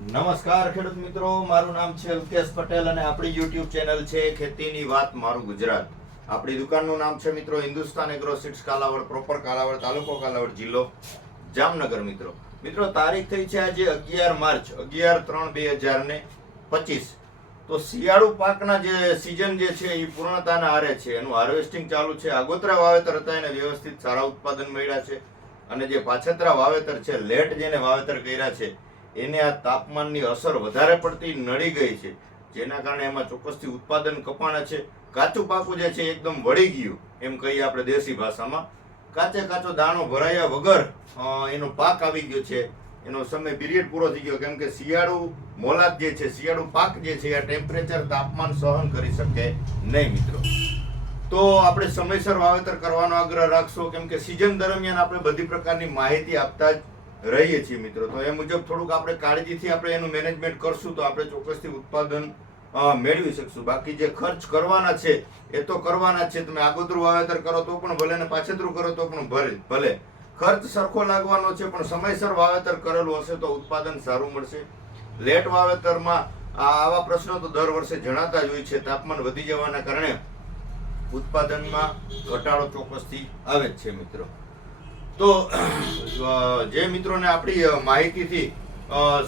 નમસ્કાર ખેડૂત મિત્રો, મારું નામ છે અલ્કેશ પટેલ અને આપણી YouTube ચેનલ છે ખેતીની વાત મારું ગુજરાત. આપણી દુકાનનું નામ છે મિત્રો Hindustan agro seeds Kalavad, proper Kalavad, તાલુકો કાલાવડ, જિલ્લો જામનગર. મિત્રો તારીખ થઈ છે આજે 11 માર્ચ 11/3/2025. તો શિયાળુ પાકના જે સિઝન જે છે એ પૂર્ણતાના આરે છે, એનું હાર્વેસ્ટિંગ ચાલુ છે. આગોતરા વાવેતર હતા એને વ્યવસ્થિત સારા ઉત્પાદન મળ્યા છે, અને જે પાછતરા વાવેતર છે, લેટ જેને વાવેતર કર્યા છે, એને આ તાપમાનની અસર વધારે પડતી નડી ગઈ છે, જેના કારણે એમાં ચોક્કસથી ઉત્પાદન કપાણા છે. કાચું પાકું જે છે એકદમ વળી ગયું, એમ કહીએ આપણે દેશી ભાષામાં. કાચો દાણો ભરાયા વગર એનો પાક આવી ગયો છે, એનો સમય પીરિયડ પૂરો થઈ ગયો. કેમ કે શિયાળુ મોલાદ જે છે, શિયાળુ પાક જે છે, આ ટેમ્પરેચર તાપમાન સહન કરી શકે નહીં મિત્રો. તો આપણે સમયસર વાવેતર કરવાનો આગ્રહ રાખશો, કેમ કે સિઝન દરમિયાન આપણે બધી પ્રકારની માહિતી આપતા જ રહીએ છીએ મિત્રો. તો એ મુજબ થોડુંક આપણે કાળજીથી આપણે એનું મેનેજમેન્ટ કરશું તો આપણે ચોક્કસથી ઉત્પાદન મેળવી શકશું. બાકી જે ખર્ચ કરવાના છે એ તો કરવાના જ છે. તમે આગોતરું વાવેતર કરો તો પણ ભલે ને પાછતરું કરો તો પણ ભલે. ખર્ચ સરખો લાગવાનો છે, પણ સમયસર વાવેતર કરેલું હશે તો ઉત્પાદન સારું મળશે. લેટ વાવેતરમાં આવા પ્રશ્નો તો દર વર્ષે જણાતા જ હોય છે. તાપમાન વધી જવાના કારણે ઉત્પાદનમાં ઘટાડો ચોક્કસથી આવે જ છે મિત્રો. તો જે મિત્રોને આપણી માહિતીથી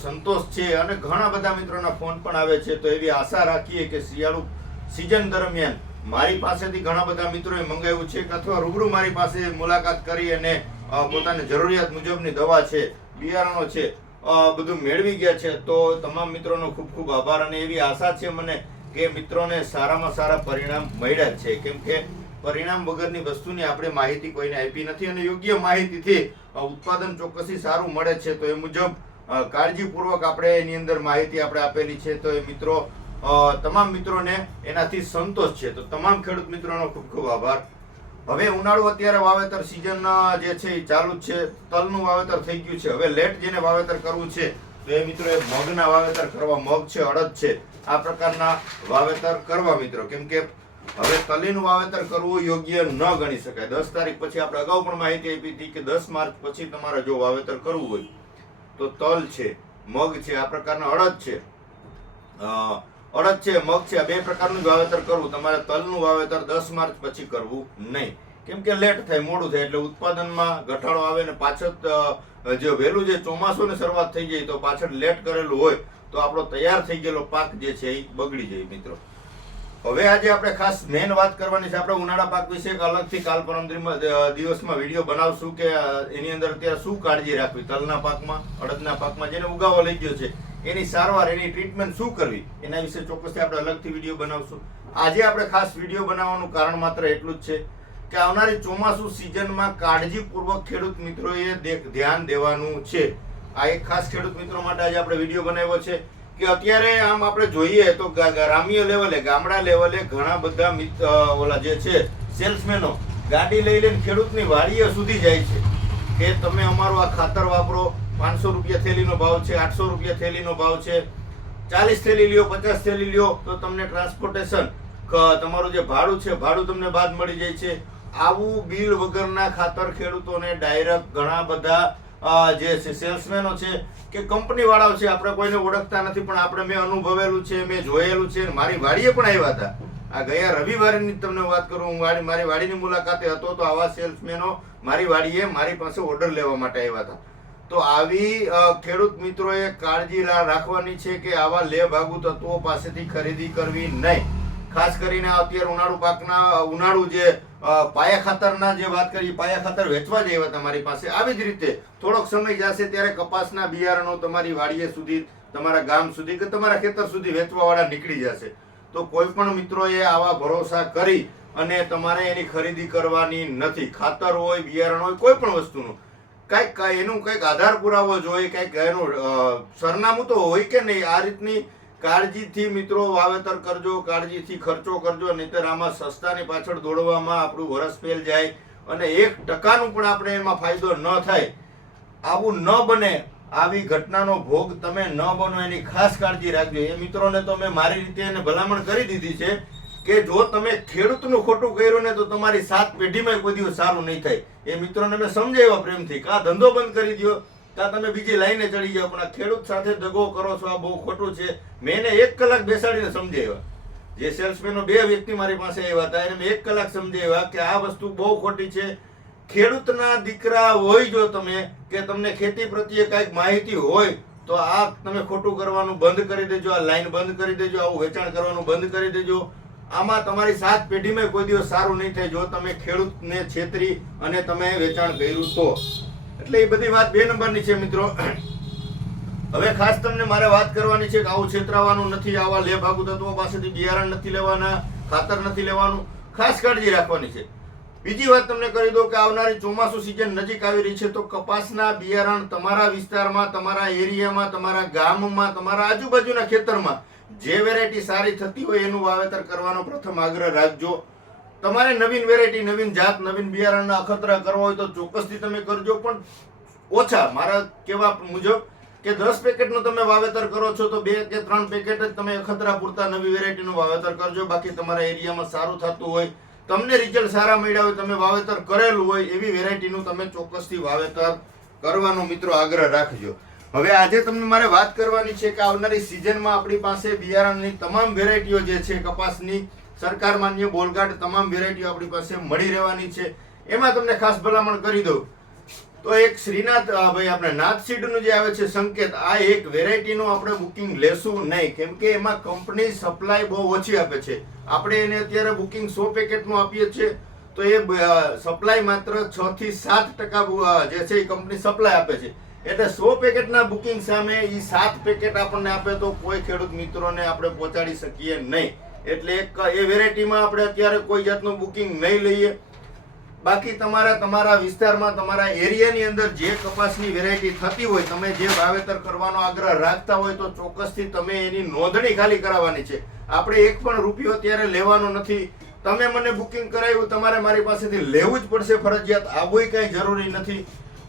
સંતોષ છે અને ઘણા બધા મિત્રોના ફોન પણ આવે છે, તો એવી આશા રાખીએ કે શિયાળુ સિઝન દરમિયાન મારી પાસેથી ઘણા બધા મિત્રોએ મંગાવ્યું છે કે અથવા રૂબરૂ મારી પાસે મુલાકાત કરી અને પોતાની જરૂરિયાત મુજબની દવા છે, બિયારણો છે, બધું મેળવી ગયા છે. તો તમામ મિત્રોનો ખૂબ ખૂબ આભાર, અને એવી આશા છે મને કે મિત્રોને સારામાં સારા પરિણામ મળ્યા છે. કેમ કે પરિણામ વગરની વસ્તુની આપણે માહિતી કોઈને આપી નથી, અને યોગ્ય માહિતીથી ઉત્પાદન ચોક્કસથી સારું મળે છે. તો એ મુજબ કાળજીપૂર્વક આપણે એની અંદર માહિતી આપણે આપેલી છે. તો એ મિત્રો તમામ મિત્રોને એનાથી સંતોષ છે. તો તમામ ખેડૂત મિત્રોનો ખૂબ ખૂબ આભાર. હવે ઉનાળુ અત્યારે વાવેતર સિઝન જે છે એ ચાલુ જ છે. તલનું વાવેતર થઈ ગયું છે. હવે લેટ જેને વાવેતર કરવું છે તો એ મિત્રો મગના વાવેતર કરવા, મગ છે, અડદ છે, આ પ્રકારના વાવેતર કરવા મિત્રો. કેમ કે હવે તલીનું વાવેતર કરવું યોગ્ય ન ગણી શકાય. 10 તારીખ પછી આપણે અગાઉ પણ માહિતી આપી હતી કે 10 માર્ચ પછી તમારે જો વાવેતર કરવું હોય તો તલ છે, મગ છે, આ પ્રકારના અડદ છે, મગ છે, આ બે પ્રકારનું વાવેતર કરવું. તમારે તલનું વાવેતર 10 માર્ચ પછી કરવું નહીં. કેમ કે લેટ થાય, મોડું થાય, એટલે ઉત્પાદનમાં ઘટાડો આવે ને પાછળ જે વહેલું જે ચોમાસુની શરૂઆત થઈ જાય તો પાછળ લેટ કરેલું હોય તો આપણો તૈયાર થઈ ગયેલો પાક જે છે એ બગડી જાય મિત્રો. હવે આજે આપણે ખાસ મેન વાત કરવાની છે. આપણે ઉનાળા પાક વિશે એક અલગથી કાલ પરમ દિવસમાં વિડીયો બનાવશું કે એની અંદર અત્યારે શું કાળજી રાખવી, તલના પાકમાં, અડદના પાકમાં જેને ઉગાવો લઈ ગયો છે એની સારવાર, એની ટ્રીટમેન્ટ શું કરવી, એના વિશે ચોક્કસથી આપણે અલગથી વિડીયો બનાવશું. આજે આપણે ખાસ વિડીયો બનાવવાનું કારણ માત્ર એટલું જ છે કે આવનારી ચોમાસુ સિઝનમાં કાળજીપૂર્વક ખેડૂત મિત્રોએ ધ્યાન દેવાનું છે. આ એક ખાસ ખેડૂત મિત્રો માટે આજે આપણે વિડીયો બનાવ્યો છે કે અત્યારે આમ આપણે જોઈએ તો ગ્રામ્ય લેવલે, ગામડા લેવલે ઘણા બધા ઓલા જે છે સેલ્સમેનો ગાડી લઈ લઈને ખેડૂતની વાડીએ સુધી જાય છે કે તમે અમારું આ ખાતર વાપરો, 500 રૂપિયા થેલીનો ભાવ છે, 800 રૂપિયા થેલીનો ભાવ છે, 40 થેલી લ્યો, 50 થેલી લ્યો તો તમને ટ્રાન્સપોર્ટેશન, તમારું જે ભાડું છે, ભાડું તમને બાદ મળી જાય છે. આવું બિલ વગરના ખાતર ખેડૂતોને ડાયરેક્ટ ઘણા બધા જે સેલ્સમેનો છે કે કંપની વાળાઓ છે, આપણે કોઈને ઓળખતા નથી, પણ આપણે મેં અનુભવેલું છે, મેં જોયેલું છે, મારી વાડીએ પણ આવ્યા હતા. આ ગયા રવિવારની તમને વાત કરું, હું મારી વાડીની મુલાકાતે હતો તો આવા સેલ્સમેનો મારી વાડીએ મારી પાસે ઓર્ડર લેવા માટે આવ્યા હતા. તો આવી ખેડૂત મિત્રોએ કાળજી રાખવાની છે કે આવા લેભાગુ તત્વો પાસેથી ખરીદી કરવી નહીં. ખાસ કરીને અત્યારે ઉનાળુ જે પાયા ખાતરના જે વાત કરીએ, પાયા ખાતર વેચવા જ આવ્યા તમારી પાસે. આવી જ રીતે થોડોક સમય જશે ત્યારે કપાસના બિયારણો તમારી વાડીએ સુધી, તમારા ગામ સુધી કે તમારા ખેતર સુધી વેચવા વાળા નીકળી જશે. તો કોઈ પણ મિત્રોએ આવા ભરોસા કરી અને તમારે એની ખરીદી કરવાની નથી. ખાતર હોય, બિયારણ હોય, કોઈ પણ વસ્તુનું એનું કંઈક આધાર પુરાવો જોઈએ, કંઈક એનું સરનામું તો હોય કે નહીં. આ રીતની કાળજીથી મિત્રો વાવેતર કરજો, કાળજીથી ખર્ચો કરજો, નહીતર આમાં સસ્તાની પાછળ દોડવામાં આપણું વરસ ફેલ જાય અને 1% પણ આપણે એમાં ફાયદો ન થાય. આવું ન બને, આવી ઘટનાનો ભોગ તમે ન બનો એની ખાસ કાળજી રાખજો. એ મિત્રોને તો મેં મારી રીતે એને ભલામણ કરી દીધી છે કે જો તમે ખેડૂતનું ખોટું કર્યું ને તો તમારી 7 પેઢીમાં કોઈ દિવસ સારું નહીં થાય. એ મિત્રોને મેં સમજાવ્યા પ્રેમથી કે આ ધંધો બંધ કરી દો, કાં તમે બીજી લાઈને ચડી જાઓ, પણ આ ખેડૂત સાથે દગો કરો છો, આ બહુ ખોટું છે. મેં એને 1 કલાક બેસાડીને સમજાવ્યા. જે સેલ્સમેનો 2 વ્યક્તિ મારી પાસે આવ્યા હતા, એને મેં 1 કલાક સમજાવ્યા કે આ વસ્તુ બહુ ખોટી છે. ખેડૂતના દીકરા હોય જો તમે, કે તમને ખેતી પ્રત્યે કાંઈક માહિતી હોય, તો આ તમે ખોટું કરવાનું બંધ કરી દેજો, આ લાઈન બંધ કરી દેજો, આવું વેચાણ કરવાનું બંધ કરી દેજો. આમાં તમારી 7 પેઢીમાં કોઈ દિવસ સારું નહીં થાય જો તમે ખેડૂતને છેતરી અને તમે વેચાણ કર્યું તો. એટલે એ બધી વાત 2 નંબરની છે મિત્રો. હવે ખાસ તમને મારે વાત કરવાની છે કે આવું છેતરાવાનું નથી, આવા લેભાગુ તત્વો પાસેથી બિયારણ નથી લેવાના, ખાતર નથી લેવાનું, ખાસ કાળજી રાખવાની છે. બીજી વાત તમને કરી દો કે આવનારી ચોમાસુ સિઝન નજીક આવી રહી છે, તો કપાસના બિયારણ તમારા વિસ્તારમાં, તમારા એરિયામાં, તમારા ગામમાં, તમારા આજુબાજુના ખેતરમાં જે વેરાયટી સારી થતી હોય એનું વાવેતર કરવાનો પ્રથમ આગ્રહ રાખજો. તમારે નવીન વેરાયટી, નવીન જાત, નવીન બિયારણના અખતરા કરવા હોય તો ચોક્કસથી તમે કરજો, પણ ઓછા. મારા કહેવા મુજબ કે 10 પેકેટનું તમે વાવેતર કરો છો તો 2 કે 3 પેકેટ જ તમે અખતરા પૂરતા નવી વેરાયટીનું વાવેતર કરજો. બાકી તમારા એરિયામાં સારું થતું હોય, તમને રિઝલ્ટ સારા મળ્યા હોય, તમે વાવેતર કરેલું હોય એવી વેરાયટીનું તમે ચોક્કસથી વાવેતર કરવાનો મિત્રો આગ્રહ રાખજો. હવે આજે તમને મારે વાત કરવાની છે કે આવનારી સિઝનમાં આપણી પાસે બિયારણની તમામ વેરાયટીઓ જે છે, કપાસની સરકાર માન્ય બોલગાડ તમામ વેરાયટીઓ આપણી પાસે મળી રહેવાની છે. એમાં તમને ખાસ ભલામણ કરી દઉં તો એક શ્રીનાથ ભાઈ આપણે નાથ સીડનું જે આવે છે સંકેત, આ એક વેરાયટીનું આપણે બુકિંગ લેશું નહીં, કેમ કે એમાં કંપની સપ્લાય બહુ ઓછી આપે છે. આપણે એને અત્યારે બુકિંગ 100 પેકેટનું આપીએ છીએ, તો એ સપ્લાય માત્ર 6 થી 7% જે છે એ કંપની સપ્લાય આપે છે. એટલે 100 પેકેટના બુકિંગ સામે એ 7 પેકેટ આપણને આપે તો કોઈ ખેડૂત મિત્રોને આપણે પહોંચાડી શકીએ નહીં. એટલે એ વેરાયટીમાં આપણે અત્યારે કોઈ જાતનું બુકિંગ નહીં લઈએ. બાકી તમારા વિસ્તારમાં, તમારા એરિયાની અંદર જે કપાસની વેરાયટી થતી હોય, તમે જે વાવેતર કરવાનો આગ્રહ રાખતા હોય તો ચોક્કસથી તમે એની નોંધણી ખાલી કરાવવાની છે. આપણે 1 પણ રૂપિયો અત્યારે લેવાનો નથી. તમે મને બુકિંગ કરાવ્યું, તમારે મારી પાસેથી લેવું જ પડશે ફરજિયાત, આવવું કંઈ જરૂરી નથી.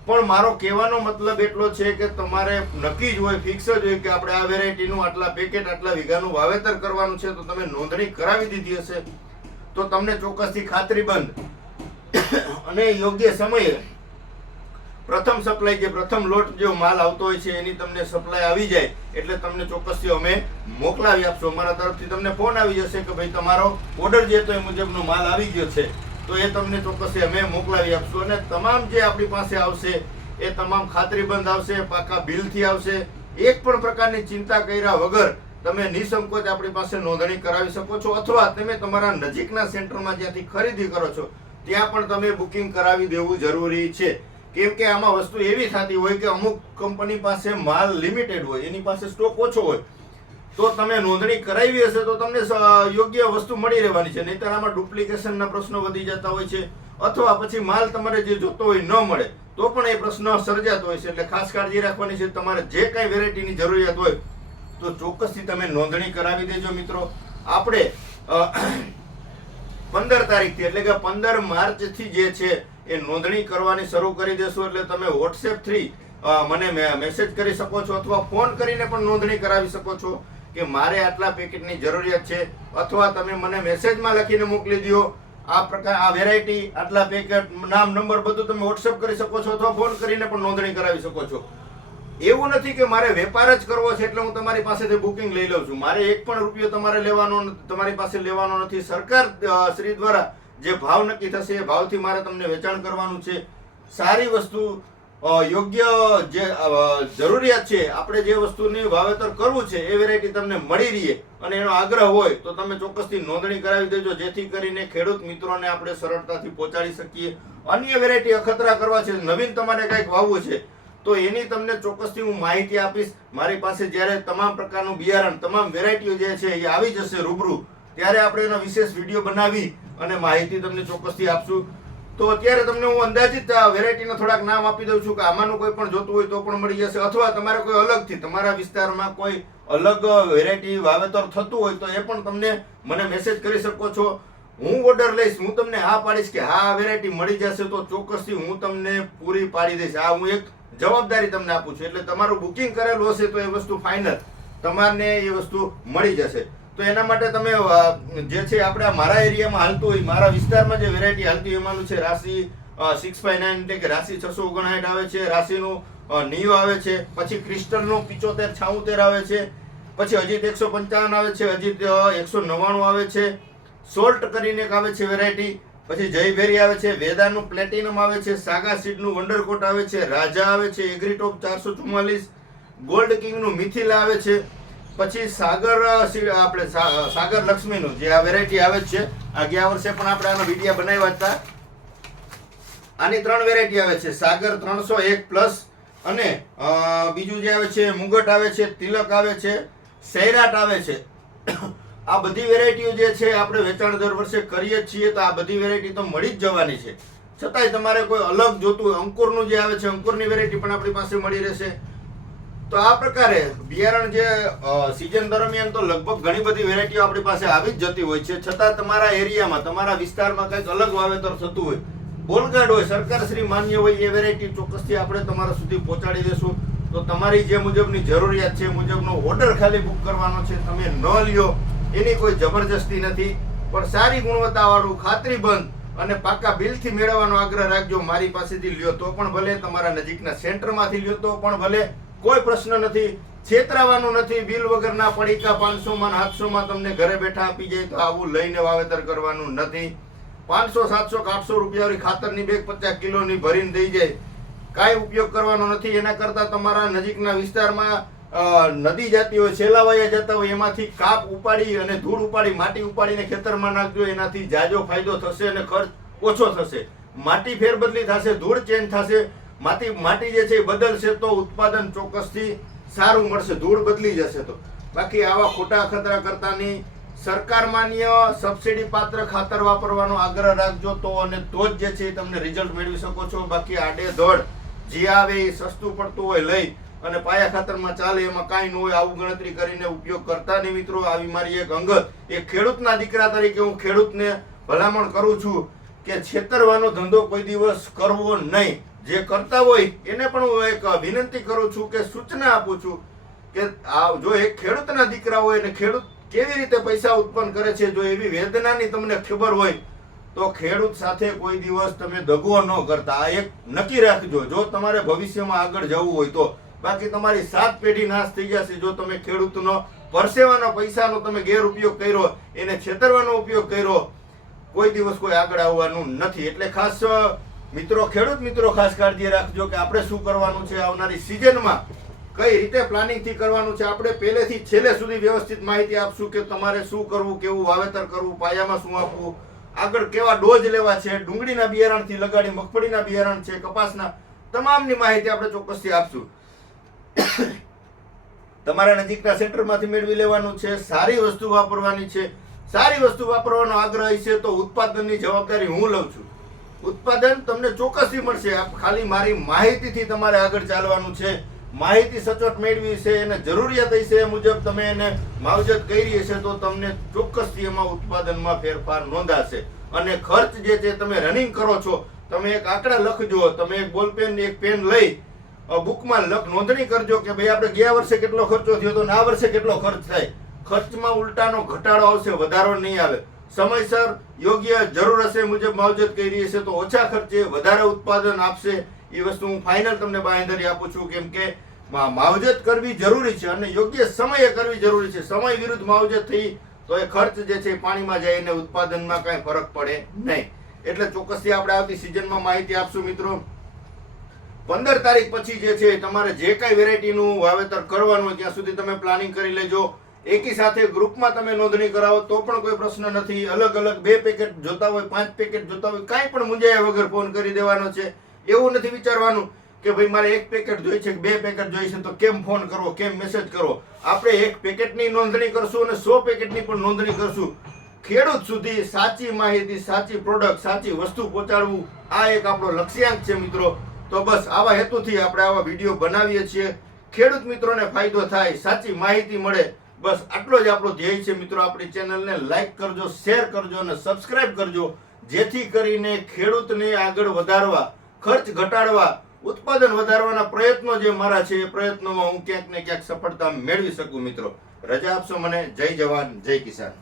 પણ મારો કહેવાનો મતલબ એટલો છે કે તમારે નક્કી જ હોય, ફિક્સ જ હોય કે આપણે આ વેરાયટીનું આટલા પેકેટ, આટલા વીઘાનું વાવેતર કરવાનું છે, તો તમે નોંધણી કરાવી દીધી હશે તો તમને ચોક્કસથી ખાતરીબંધ અને યોગ્ય સમયે પ્રથમ સપ્લાય, જે પ્રથમ લોટ જો માલ આવતો હોય છે એની તમને સપ્લાય આવી જાય એટલે તમને ચોક્કસથી અમે મોકલાવી આપશો. અમારા તરફથી તમને ફોન આવી જશે કે ભાઈ તમારો ઓર્ડર જે તો એ મુજબનો માલ આવી ગયો છે, તો એ તમને ચોક્કસથી અમે મોકલાવી આપશું. અને તમામ જે આપણી પાસે આવશે એ તમામ ખાતરીબંધ આવશે, પાકા બિલથી આવશે. એક પણ પ્રકારની ચિંતા કર્યા વગર તમે નિસંકોચ આપણી પાસે નોંધણી કરાવી શકો છો, અથવા તમે તમારા નજીકના સેન્ટરમાં જ્યાંથી ખરીદી કરો છો ત્યાં પણ તમે બુકિંગ કરાવી દેવું જરૂરી છે. કેમ કે આમાં વસ્તુ એવી થતી હોય કે અમુક કંપની પાસે માલ લિમિટેડ હોય, એની પાસે સ્ટોક ઓછો હોય, તો તમે નોંધણી કરાવી હશે તો તમને યોગ્ય વસ્તુ મળી રહેવાની છે. નહીંતર આમાં ડુપ્લિકેશનના પ્રશ્નો વધી જતા હોય છે, અથવા પછી માલ તમારે જે જોતો હોય ન મળે તો પણ એ પ્રશ્ન સર્જાતો હોય છે. એટલે ખાસ કાળજી રાખવાની છે. તમારે જે કાંઈ વેરાયટીની જરૂરિયાત હોય તો ચોક્કસથી તમે નોંધણી કરાવી દેજો મિત્રો. આપણે 15 તારીખથી એટલે કે 15 માર્ચથી જે છે એ નોંધણી કરવાની શરૂ કરી દેશો. એટલે તમે વોટ્સએપ થ્રી મને મેસેજ કરી શકો છો, અથવા ફોન કરીને પણ નોંધણી કરાવી શકો છો કે મારે આટલા પેકેટની જરૂરિયાત છે, અથવા તમે મને મેસેજમાં લખીને મોકલી દો આ વેરાયટી, આટલા પેકેટ, નામ, નંબર બધું તમે વોટ્સએપ કરી શકો છો, અથવા ફોન કરીને પણ નોંધણી કરાવી શકો છો. એવું નથી કે મારે વેપાર જ કરવો છે એટલે હું તમારી પાસેથી બુકિંગ લઈ લઉં છું. મારે 1 પણ રૂપિયો તમારી પાસે લેવાનો નથી. સરકાર શ્રી દ્વારા જે ભાવ નક્કી થશે એ ભાવથી મારે તમને વેચાણ કરવાનું છે. સારી વસ્તુ, યોગ્ય જે જરૂરિયાત છે, આપણે જે વસ્તુની વાવેતર કરવું છે એ વેરાયટી તમને મળી રહે અને એનો આગ્રહ હોય તો તમે ચોક્કસથી નોંધણી કરાવી દેજો, જેથી કરીને ખેડૂત મિત્રોને આપણે સરળતાથી પહોંચાડી શકીએ. અન્ય વેરાયટી અખતરા કરવા છે, નવીન તમારે કંઈક વાવવું છે તો એની તમને ચોક્કસથી હું માહિતી આપીશ. મારી પાસે જ્યારે તમામ પ્રકારનું બિયારણ, તમામ વેરાયટીઓ જે છે એ આવી જશે રૂબરૂ, ત્યારે આપણે એનો વિશેષ વિડીયો બનાવી અને માહિતી તમને ચોક્કસથી આપશું. તો અત્યારે તમને હું અંદાજિત વેરાયટીના થોડાક નામ આપી દઉં છું કે આમાંનું કોઈ પણ જોતું હોય તો પણ મળી જશે, અથવા તમારે કોઈ અલગથી તમારા વિસ્તારમાં કોઈ અલગ વેરાયટી વાવેતર થતું હોય તો એ પણ તમને મને મેસેજ કરી શકો છો. હું ઓર્ડર લઈશ, હું તમને હા પાડીશ કે હા આ વેરાયટી મળી જશે તો ચોક્કસથી હું તમને પૂરી પાડી દઈશ. આ હું એક જવાબદારી તમને આપું છું. એટલે તમારું બુકિંગ કરેલું હશે તો એ વસ્તુ ફાઇનલ તમારને એ વસ્તુ મળી જશે. તો એના માટે તમે જે છે આપણે મારા એરિયામાં હાલતું હોય, મારા વિસ્તારમાં જે વેરાયટી હાલતી હોય એમાંનું છે રાશિ 659 એટલે કે રાશિ 659 આવે છે, રાશિનું નીવ આવે છે, પછી ક્રિસ્ટલનું 75-76 આવે છે, પછી અજીત 155 આવે છે, અજીત 199 આવે છે, સોલ્ટ કરીને એક આવે છે વેરાયટી, પછી જયભેરી આવે છે, વેદાનું પ્લેટિનમ આવે છે, સાગા સીડનું વંડરકોટ આવે છે, રાજા આવે છે, એગ્રીટોપ 444, ગોલ્ડ કિંગનું મિથિલા આવે છે, પછી આપણે સાગર લક્ષ્મીનું જે આ વેરાયટી આવે છે. આ ગયા વર્ષે પણ આપણે આનો વિડીયો બનાવ્યા હતા. આની 3 વેરાયટી આવે છે, સાગર 301 પ્લસ, અને બીજું જે આવે છે મુગટ આવે છે, તિલક આવે છે, સૈરાટ આવે છે. આ બધી વેરાયટીઓ જે છે આપણે વેચાણ દર વર્ષે કરીએ જ છીએ, તો આ બધી વેરાયટી તો મળી જ જવાની છે. છતાંય તમારે કોઈ અલગ જોતું હોય, અંકુરનું જે આવે છે અંકુરની વેરાયટી પણ આપણી પાસે મળી રહેશે. તો આ પ્રકારે બિયારણ જે સિઝન દરમિયાન તો લગભગ ઘણી બધી વેરાયટીઓ આપણી પાસે આવી જ જતી હોય છે. છતાં તમારા એરિયામાં, તમારા વિસ્તારમાં કંઈક અલગ વાવેતર થતું હોય, બોલગાડ હોય, સરકારશ્રી માન્ય હોય, એ વેરાયટી ચોક્કસથી આપણે તમારા સુધી પહોંચાડી દેશું. તો તમારી જે મુજબની જરૂરિયાત છે મુજબનો ઓર્ડર ખાલી બુક કરવાનો છે. તમે ન લ્યો એની કોઈ જબરજસ્તી નથી, પણ સારી ગુણવત્તાવાળું, ખાતરીબંધ અને પાકા બિલથી મેળવવાનો આગ્રહ રાખજો. મારી પાસેથી લ્યો તો પણ ભલે, તમારા નજીકના સેન્ટરમાંથી લ્યો તો પણ ભલે, કોઈ પ્રશ્ન નથી. છેતરાવાનું નથી. બિલ વગરના પડીકા 500માં 700માં તમને ઘરે બેઠા આપી જાય તો આવું લઈને વાવેતર કરવાનું નથી. 500, 700, 800 રૂપિયાની ખાતરની બેગ 50 કિલોની ભરીને દઈ જાય, કાંઈ ઉપયોગ કરવાનો નથી. એના કરતાં તમારા નજીકના વિસ્તારમાં નદી જતી હોય, સેલાવાયા જતા હોય, એમાંથી કાપ ઉપાડી અને ધૂળ ઉપાડી, માટી ઉપાડીને ખેતરમાં નાખજો. એનાથી જાજો ફાયદો થશે અને ખર્ચ ઓછો થશે. માટી ફેરબદલી થશે, ધૂળ ચેન્જ થશે, માટી જે છે એ બદલશે તો ઉત્પાદન ચોક્કસથી સારું મળશે. ધૂળ બદલી જશે તો. બાકી આવા ખોટા ખતરા કરતાની સરકાર માન્ય સબસિડી પાત્ર ખાતર વાપરવાનો આગ્રહ રાખજો, તો અને તો જ જે છે તમને રિઝલ્ટ મેળવી શકો છો. બાકી આડેધડ જે આવે એ સસ્તું પડતું હોય લઈ અને પાયા ખાતરમાં ચાલે એમાં કાંઈ ન હોય આવું ગણતરી કરીને ઉપયોગ કરતા નહીં મિત્રો. આવી મારી એક અંગત, એક ખેડૂતના દીકરા તરીકે હું ખેડૂતને ભલામણ કરું છું કે છેતરવાનો ધંધો કોઈ દિવસ કરવો નહીં. જે કરતા હોય એને પણ હું એક વિનંતી કરું છું કે સૂચના આપું છું કે જો એક ખેડૂતના દીકરા હોય અને ખેડૂત કેવી રીતે પૈસા ઉત્પન્ન કરે છે, જો એવી વેદનાની તમને ખબર હોય તો ખેડૂત સાથે કોઈ દિવસ તમે દગો ન કરતા. આ એક નક્કી રાખજો જો તમારે ભવિષ્યમાં આગળ જવું હોય તો. બાકી તમારી 7 પેઢી નાશ થઈ જશે જો તમે ખેડૂતનો પરસેવાના પૈસાનો તમે ગેરઉપયોગ કર્યો, એને છેતરવાનો ઉપયોગ કર્યો. કોઈ દિવસ કોઈ આગળ આવવાનું નથી. એટલે ખાસ મિત્રો, ખેડૂત મિત્રો ખાસ કાળજી રાખજો કે આપણે શું કરવાનું છે, આવનારી સિઝનમાં કઈ રીતે પ્લાનિંગથી કરવાનું છે. આપણે પહેલેથી છેલ્લે સુધી વ્યવસ્થિત માહિતી આપશું કે તમારે શું કરવું, કેવું વાવેતર કરવું, પાયામાં શું આપવું, આગળ કેવા ડોઝ લેવા છે, ડુંગળીના બિયારણથી લગાડી મગફળીના બિયારણ છે, કપાસના, તમામની માહિતી આપણે ચોક્કસથી આપશું. તમારા નજીકના સેન્ટરમાંથી મેળવી લેવાનું છે. સારી વસ્તુ વાપરવાની છે. સારી વસ્તુ વાપરવાનો આગ્રહ છે તો ઉત્પાદનની જવાબદારી હું લઉં છું. ઉત્પાદન તમને ચોક્કસથી મળશે. ખાલી મારી માહિતીથી તમારે આગળ ચાલવાનું છે. માહિતી સચોટ મેળવી છે અને જરૂરિયાત છે એ મુજબ તમે એને માવજત કરી હશે તો તમને ચોક્કસથી એમાં ઉત્પાદનમાં ફેરફાર નોંધાશે. અને ખર્ચ જે છે તમે રનિંગ કરો છો, તમે એક આંકડા લખજો, તમે એક બોલપેન એક પેન લઈ બુકમાં નોંધણી કરજો કે ભાઈ આપણે ગયા વર્ષે કેટલો ખર્ચો થયો તો આ વર્ષે કેટલો ખર્ચ થાય. ખર્ચમાં ઉલટાનો ઘટાડો આવશે, વધારો નહીં આવે. સમયસર યોગ્ય જરૂર હશે મુજબ માવજત કરી હશે તો ઓછા ખર્ચે વધારે ઉત્પાદન આપશે. એ વસ્તુ હું ફાઇનલ તમને બાંહેધરી આપું છું. કેમ કે માવજત કરવી જરૂરી છે અને યોગ્ય સમયે કરવી જરૂરી છે. સમય વિરુદ્ધ માવજત થઈ તો એ ખર્ચ જે છે પાણીમાં જાય અને ઉત્પાદનમાં કાંઈ ફરક પડે નહીં. એટલે ચોક્કસથી આપણે આવતી સિઝનમાં માહિતી આપશું મિત્રો. 15 તારીખ પછી જે છે તમારે જે કાંઈ વેરાયટીનું વાવેતર કરવાનું હોય ત્યાં સુધી તમે પ્લાનિંગ કરી લેજો. એકી સાથે ગ્રુપમાં તમે નોંધણી કરાવો તો પણ કોઈ પ્રશ્ન નથી. અલગ અલગ 2 પેકેટ જોતા હોય, 5 પેકેટ જોતા હોય, કાંઈ પણ મૂંઝાયા વગર ફોન કરી દેવાનો છે. એવું નથી વિચારવાનું કે ભાઈ મારે 1 પેકેટ જોઈએ છે કે 2 પેકેટ જોઈએ છે તો કેમ ફોન કરવો, કેમ મેસેજ કરવો. આપણે 1 પેકેટની નોંધણી કરશું અને 100 પેકેટની પણ નોંધણી કરશું. ખેડૂત સુધી સાચી માહિતી, સાચી પ્રોડક્ટ, સાચી વસ્તુ પહોંચાડવું, આ એક આપણો લક્ષ્યાંક છે મિત્રો. તો બસ આવા હેતુથી આપણે આવા વિડીયો બનાવીએ છીએ. ખેડૂત મિત્રોને ફાયદો થાય, સાચી માહિતી મળે, બસ આટલો જ આપણો ધ્યેય છે મિત્રો. આપણી ચેનલને લાઈક કરજો, શેર કરજો અને સબસ્ક્રાઇબ કરજો, જેથી કરીને ખેડૂતને આગળ વધારવા, ખર્ચ ઘટાડવા, ઉત્પાદન વધારવાના પ્રયત્નો જે મારા છે એ પ્રયત્નોમાં હું ક્યાંક ને ક્યાંક સફળતા મેળવી શકું મિત્રો. રજા આપશો મને. જય જવાન, જય કિસાન.